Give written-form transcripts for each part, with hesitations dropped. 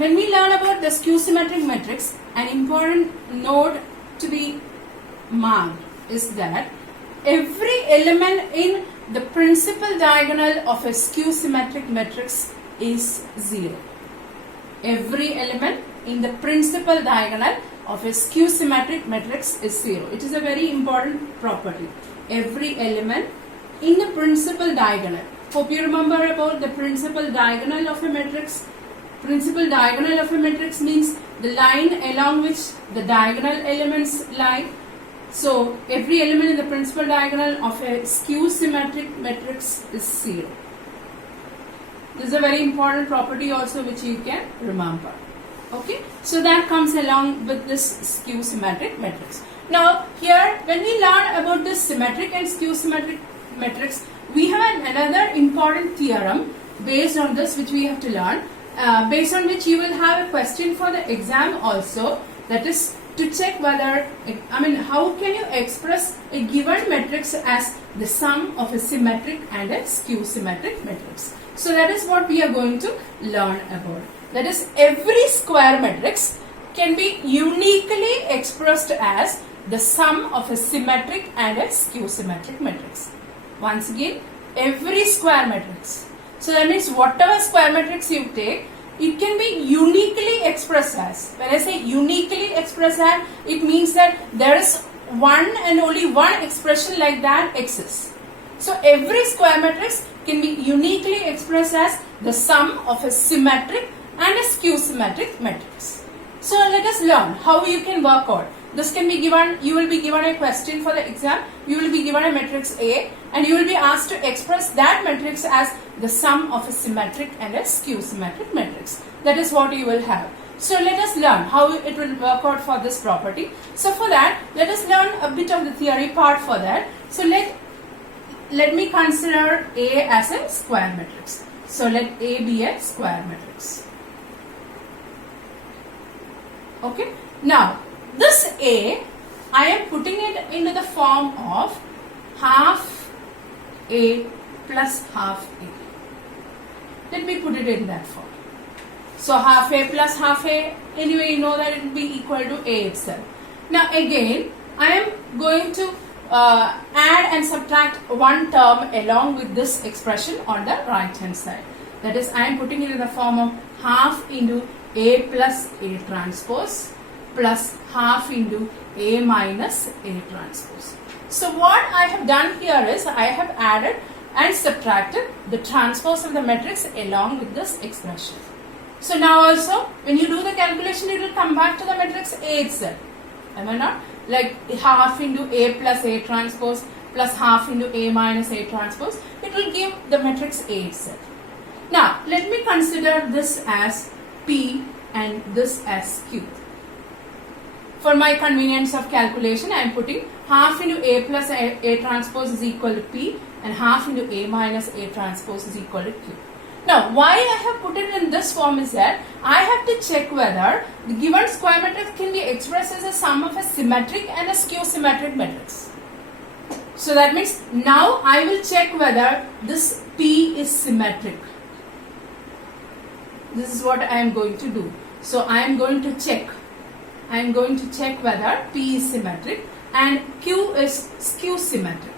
when we learn about the skew symmetric matrix, an important note to be marked is that every element in the principal diagonal of a skew symmetric matrix is 0. Every element in the principal diagonal of a skew symmetric matrix is 0. It is a very important property. Every element in the principal diagonal. Hope you remember about the principal diagonal of a matrix. Principal diagonal of a matrix means the line along which the diagonal elements lie. So every element in the principal diagonal of a skew symmetric matrix is 0. This is a very important property also which you can remember. Okay, so that comes along with this skew symmetric matrix. Now here when we learn about this symmetric and skew symmetric matrix, we have another important theorem based on this which we have to learn, based on which you will have a question for the exam also, that is to check whether, how can you express a given matrix as the sum of a symmetric and a skew symmetric matrix. So that is what we are going to learn about. That is, every square matrix can be uniquely expressed as the sum of a symmetric and a skew symmetric matrix. Once again, every square matrix. So that means whatever square matrix you take, it can be uniquely expressed as. When I say uniquely expressed as, it means that there is one and only one expression like that exists. So every square matrix can be uniquely expressed as the sum of a symmetric and a skew symmetric matrix. So let us learn how you can work out. This can be given, you will be given a question for the exam, you will be given a matrix A and you will be asked to express that matrix as the sum of a symmetric and a skew symmetric matrix. That is what you will have. So let us learn how it will work out for this property. So for that, let us learn a bit of the theory part for that. So let me consider A as a square matrix. So let A be a square matrix. Okay. Now, this A, I am putting it into the form of half A plus half A. Let me put it in that form. So half A plus half A, anyway you know that it will be equal to A itself. Now again, I am going to add and subtract one term along with this expression on the right hand side. That is, I am putting it in the form of half into A plus A transpose plus half into A minus A transpose. So what I have done here is I have added and subtracted the transpose of the matrix along with this expression. So now also when you do the calculation, it will come back to the matrix A itself. Am I not? Like half into A plus A transpose plus half into A minus A transpose, it will give the matrix A itself. Now let me consider this as P and this as Q. For my convenience of calculation, I am putting half into A plus A transpose is equal to P and half into A minus A transpose is equal to Q. Now, why I have put it in this form is that I have to check whether the given square matrix can be expressed as a sum of a symmetric and a skew symmetric matrix. So that means now I will check whether this P is symmetric. This is what I am going to do. So I am going to check. I am going to check whether P is symmetric and Q is skew symmetric.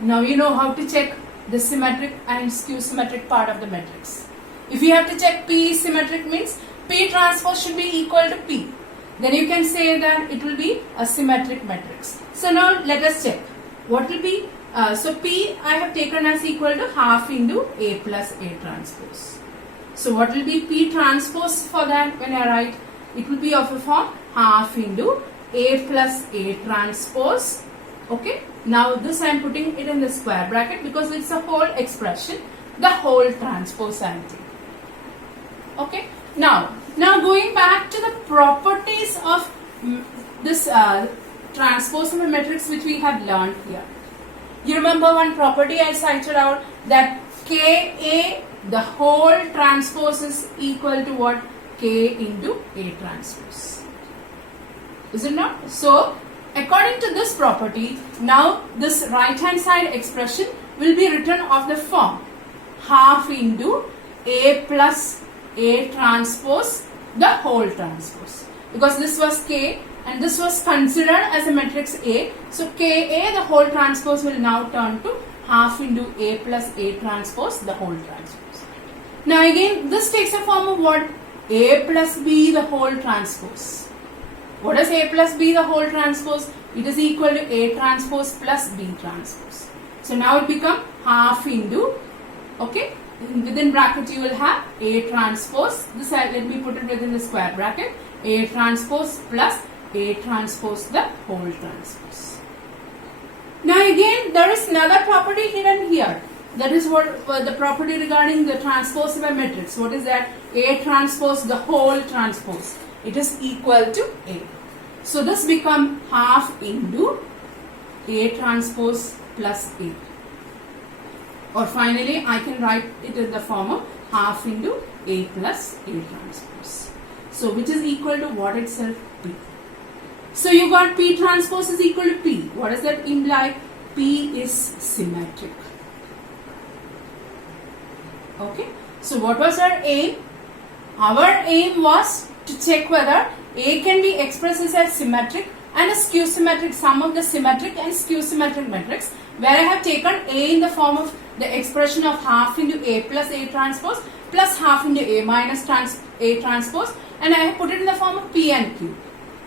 Now you know how to check the symmetric and skew symmetric part of the matrix. If you have to check P is symmetric means P transpose should be equal to P. Then you can say that it will be a symmetric matrix. So now let us check. What will be, so P I have taken as equal to half into A plus A transpose. So what will be P transpose for that when I write? It will be of a form half into A plus A transpose. Okay. Now this I am putting it in the square bracket because it's a whole expression, the whole transpose I am taking. Okay. Now going back to the properties of this transpose of a matrix which we have learned here. You remember one property I cited out, that Ka, the whole transpose is equal to what? K into A transpose. Is it not? So according to this property, now this right hand side expression will be written of the form half into A plus A transpose the whole transpose, because this was K and this was considered as a matrix A. So Ka, the whole transpose, will now turn to half into A plus A transpose, the whole transpose. Now again, this takes a form of what? A plus B, the whole transpose. What is A plus B, the whole transpose? It is equal to A transpose plus B transpose. So now it becomes half into, okay, within bracket you will have A transpose, this let me put it within the square bracket, A transpose plus A transpose, the whole transpose. Now again, there is another property hidden here. That is what the property regarding the transpose of a matrix. What is that? A transpose, the whole transpose. It is equal to A. So this becomes half into A transpose plus A. Or finally, I can write it in the form of half into A plus A transpose. So which is equal to what itself? P. So you got P transpose is equal to P. What does that imply? P is symmetric. Okay. So what was our aim? Our aim was to check whether A can be expressed as symmetric and a skew symmetric sum of the symmetric and skew symmetric matrix, where I have taken A in the form of the expression of half into A plus A transpose plus half into A minus A transpose, and I have put it in the form of P and Q.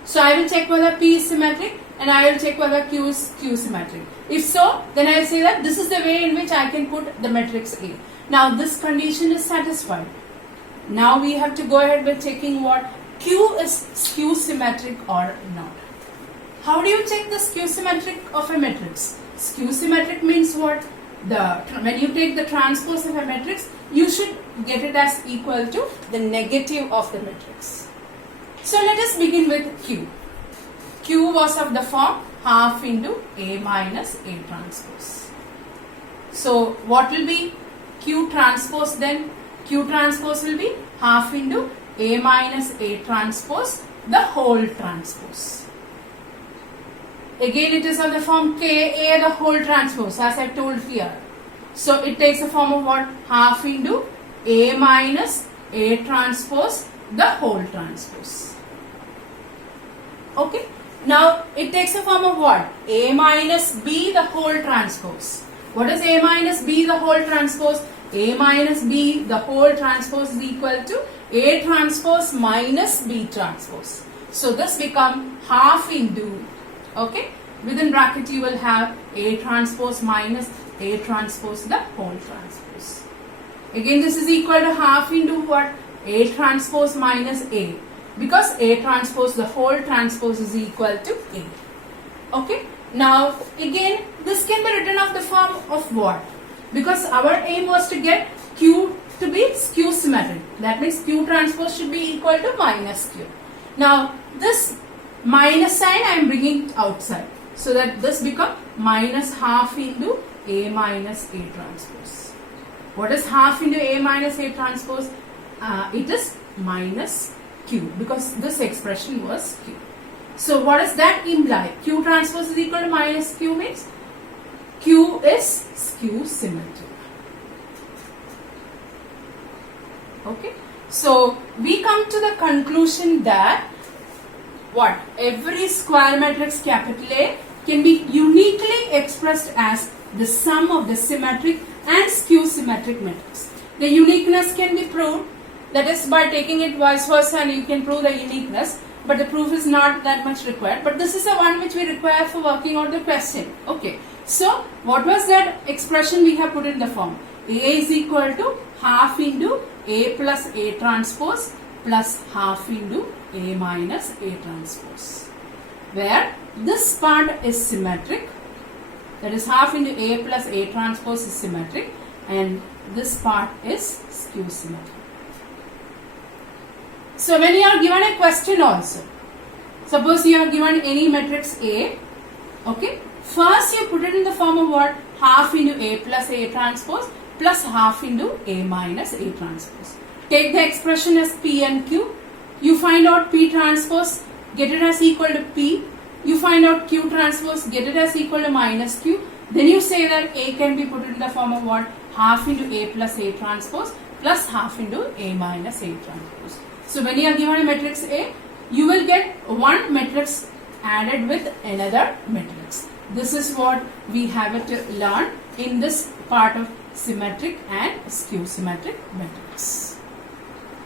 So I will check whether P is symmetric and I will check whether Q is skew symmetric. If so, then I will say that this is the way in which I can put the matrix A. Now this condition is satisfied. Now we have to go ahead with checking what? Q is skew symmetric or not. How do you check the skew symmetric of a matrix? Skew symmetric means what? When you take the transpose of a matrix, you should get it as equal to the negative of the matrix. So let us begin with Q. Q was of the form half into A minus A transpose. So what will be Q transpose then? Q transpose will be half into A minus A transpose, the whole transpose. Again it is of the form Ka, the whole transpose, as I told here. So it takes a form of what? Half into A minus A transpose, the whole transpose. Okay. Now it takes a form of what? A minus B, the whole transpose. What is A minus B, the whole transpose? A minus B, the whole transpose, is equal to A transpose minus B transpose. So this becomes half into, okay, within bracket you will have A transpose minus A transpose, the whole transpose. Again this is equal to half into what? A transpose minus A, because A transpose, the whole transpose, is equal to A. Okay. Now again this can be written of the form of what? Because our aim was to get Q to be skew symmetric. That means Q transpose should be equal to minus Q. Now this minus sign I am bringing outside, so that this becomes minus half into A minus A transpose. What is half into A minus A transpose? It is minus Q, because this expression was Q. So what does that imply? Q transpose is equal to minus Q means Q is skew symmetric. Okay. So we come to the conclusion that what? Every square matrix capital A can be uniquely expressed as the sum of the symmetric and skew symmetric matrix. The uniqueness can be proved, that is by taking it vice versa, and you can prove the uniqueness, but the proof is not that much required. But this is the one which we require for working out the question. Okay. So what was that expression we have put in the form? A is equal to half into A plus A transpose plus half into A minus A transpose, where this part is symmetric, that is half into A plus A transpose is symmetric, and this part is skew symmetric. So when you are given a question also, suppose you are given any matrix A, okay, first you put it in the form of what? Half into A plus A transpose plus half into A minus A transpose. Take the expression as P and Q. You find out P transpose, get it as equal to P. You find out Q transpose, get it as equal to minus Q. Then you say that A can be put in the form of what? Half into A plus A transpose plus half into A minus A transpose. So when you are given a matrix A, you will get one matrix added with another matrix. This is what we have to learn in this part of symmetric and skew symmetric matrix.